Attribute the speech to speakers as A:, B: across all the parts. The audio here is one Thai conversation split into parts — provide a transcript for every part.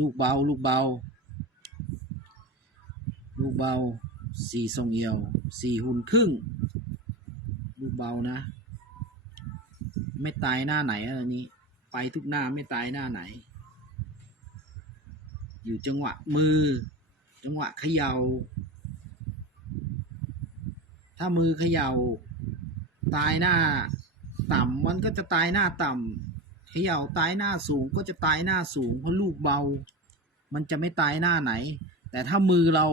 A: ลูกเบา ลูกเบา ลูกเบาสี่ทรงเอียวสี่หุ่นครึ่ง ลูกเบานะ ไม่ตายหน้าไหนอะไรนี้ ไปทุกหน้าไม่ตายหน้าไหน อยู่จังหวะมือ จังหวะเขยา่า ถ้ามือเขยา่า ตายหน้า ต่ำมันก็จะตายหน้าต่ำ เขย่าตายหน้าสูงก็จะตายหน้าสูง เพราะลูกเบา มันจะไม่ตายหน้าไหน แต่ถ้ามือเรา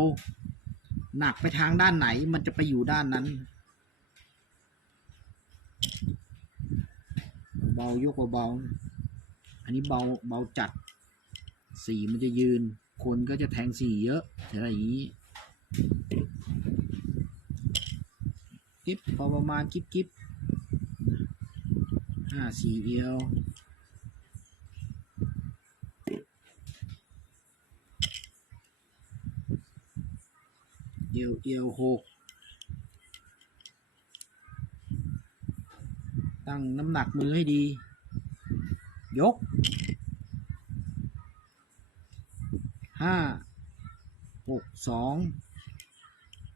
A: หนักไปทางด้านไหน มันจะไปอยู่ด้านนั้น เบายกเบาอันนี้เบาเบาจัด สีมันจะยืน คนก็จะแทงสีเยอะอะไรอย่างนี้กิบพอประมาณกิบกิบห้าสี่เอียว เอียวเอียวหกตั้งน้ำหนักมือให้ดี ยกห้าหกสอง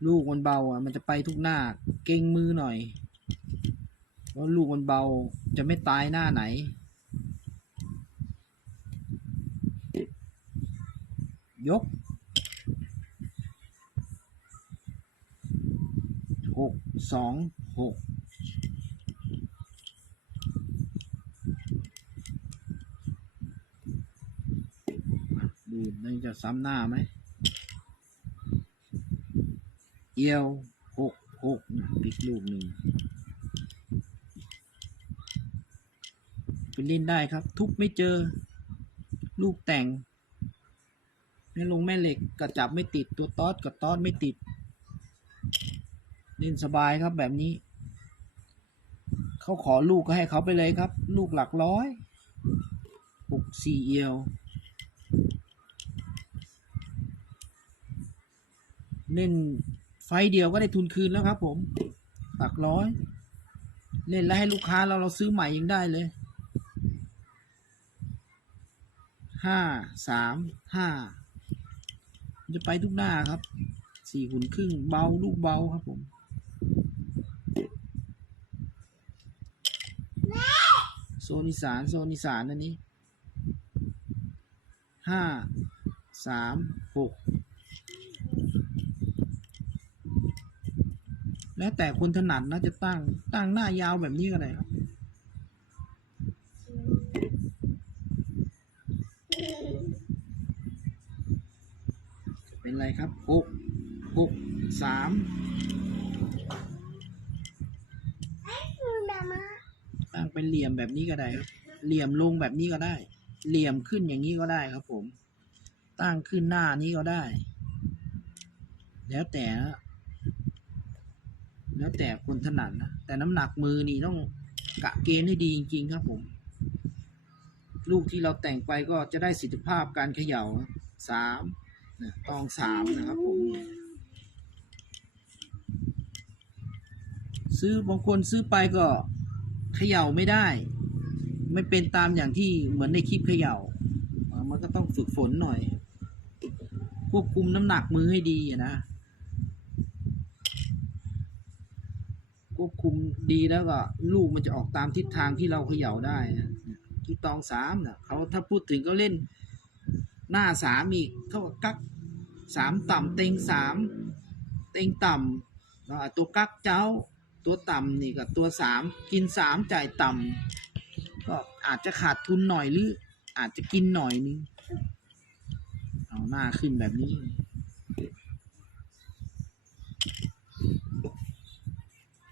A: ลูกมันเบาอะมันจะไปทุกหน้า เก่งมือหน่อยเพราะลูกมันเบาจะไม่ตายหน้าไหนยก หกสองหกดูนี่จะซ้ำหน้าไหม เอียวหกหกนะพลิกลูกหนึ่งไปเล่นได้ครับ ทุบไม่เจอ ลูกแต่งแม่ลงแม่เหล็กกระจับไม่ติดตัวตอดกับตอดไม่ติด เล่นสบายครับแบบนี้ เขาขอลูกก็ให้เขาไปเลยครับ ลูกหลักร้อยหกสี่เอียว เล่นไฟเดียวก็ได้ทุนคืนแล้วครับผมหลักร้อย เล่นแล้วให้ลูกค้าเราเราซื้อใหม่ยังได้เลยห้าสามห้าจะไปทุกหน้าครับสี่หุ่นครึ่งเบาลูกเบาครับผม โซนอีสานโซนอีสานอันนี้ห้าสามหกแล้วแต่คนถนัดนะจะตั้งตั้งหน้ายาวแบบนี้ก็ได้ครับเป็นไรครับหกหกสาม ตั้งเป็นเหลี่ยมแบบนี้ก็ได้ครับเหลี่ยมลงแบบนี้ก็ได้ เหลี่ยมขึ้นอย่างนี้ก็ได้ครับผม ตั้งขึ้นหน้านี้ก็ได้ แล้วแต่นะแล้วแต่คนถนัดนะแต่น้ำหนักมือนี่ต้องกะเกณฑ์ให้ดีจริง ๆ ครับผม ลูกที่เราแต่งไปก็จะได้สิทธิภาพการเขย่าสามนะตองสามนะครับผมเนี่ย ซื้อบางคนซื้อไปก็เขย่าไม่ได้ ไม่เป็นตามอย่างที่เหมือนในคลิปเขย่าอ่า มันก็ต้องฝึกฝนหน่อย ควบคุมน้ำหนักมือให้ดีนะ ควบคุมดีแล้วก็ ลูกมันจะออกตามทิศทางที่เราเขย่าได้นะที่ตองสามนะเขาถ้าพูดถึงก็เล่นหน้าสามอีกเท่ากักักสามต่ำเต็งสามเต็งต่ำตัวกักเจ้า ตัวต่ำนี่กับตัวสามกินสามจ่ายต่ำก็อาจจะขาดทุนหน่อยหรือ อาจจะกินหน่อยนึงเอาหน้าขึ้นแบบนี้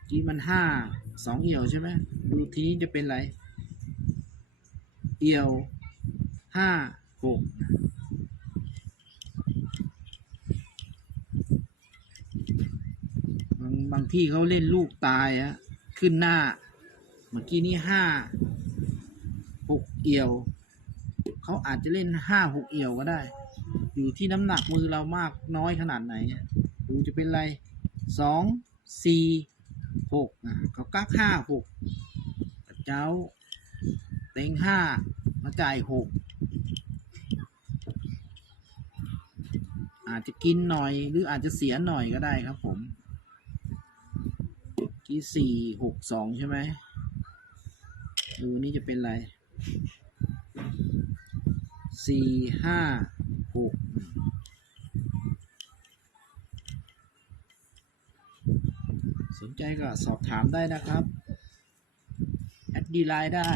A: ที่มันห้าสองเอี่ยวใช่ไหมดูทีนี้จะเป็นอะไร เอี่ยวห้าหกบางบางที่เขาเล่นลูกตายอะขึ้นหน้า เมื่อกี้นี้ห้าหกเอี่ยว เขาอาจจะเล่นห้าหกเอี่ยวก็ได้ อยู่ที่น้ำหนักมือเรามากน้อยขนาดไหนดูจะเป็นอะไรสองสี่หกอะเขากักห้าหกเจ้า เต็งห้ามาจ่ายหกอาจจะกินหน่อยหรืออาจจะเสียหน่อยก็ได้ครับผม ที่สี่หกสองใช่ไหมดูนี่จะเป็นอะไรสี่ห้าหกสนใจก็สอบถามได้นะครับ แอดดีไลน์ได้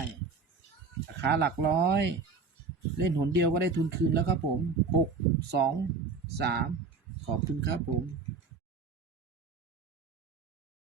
A: ราคาหลักร้อย เล่นหนเดียวก็ได้ทุนคืนแล้วครับผมหกสองสามขอบคุณครับผม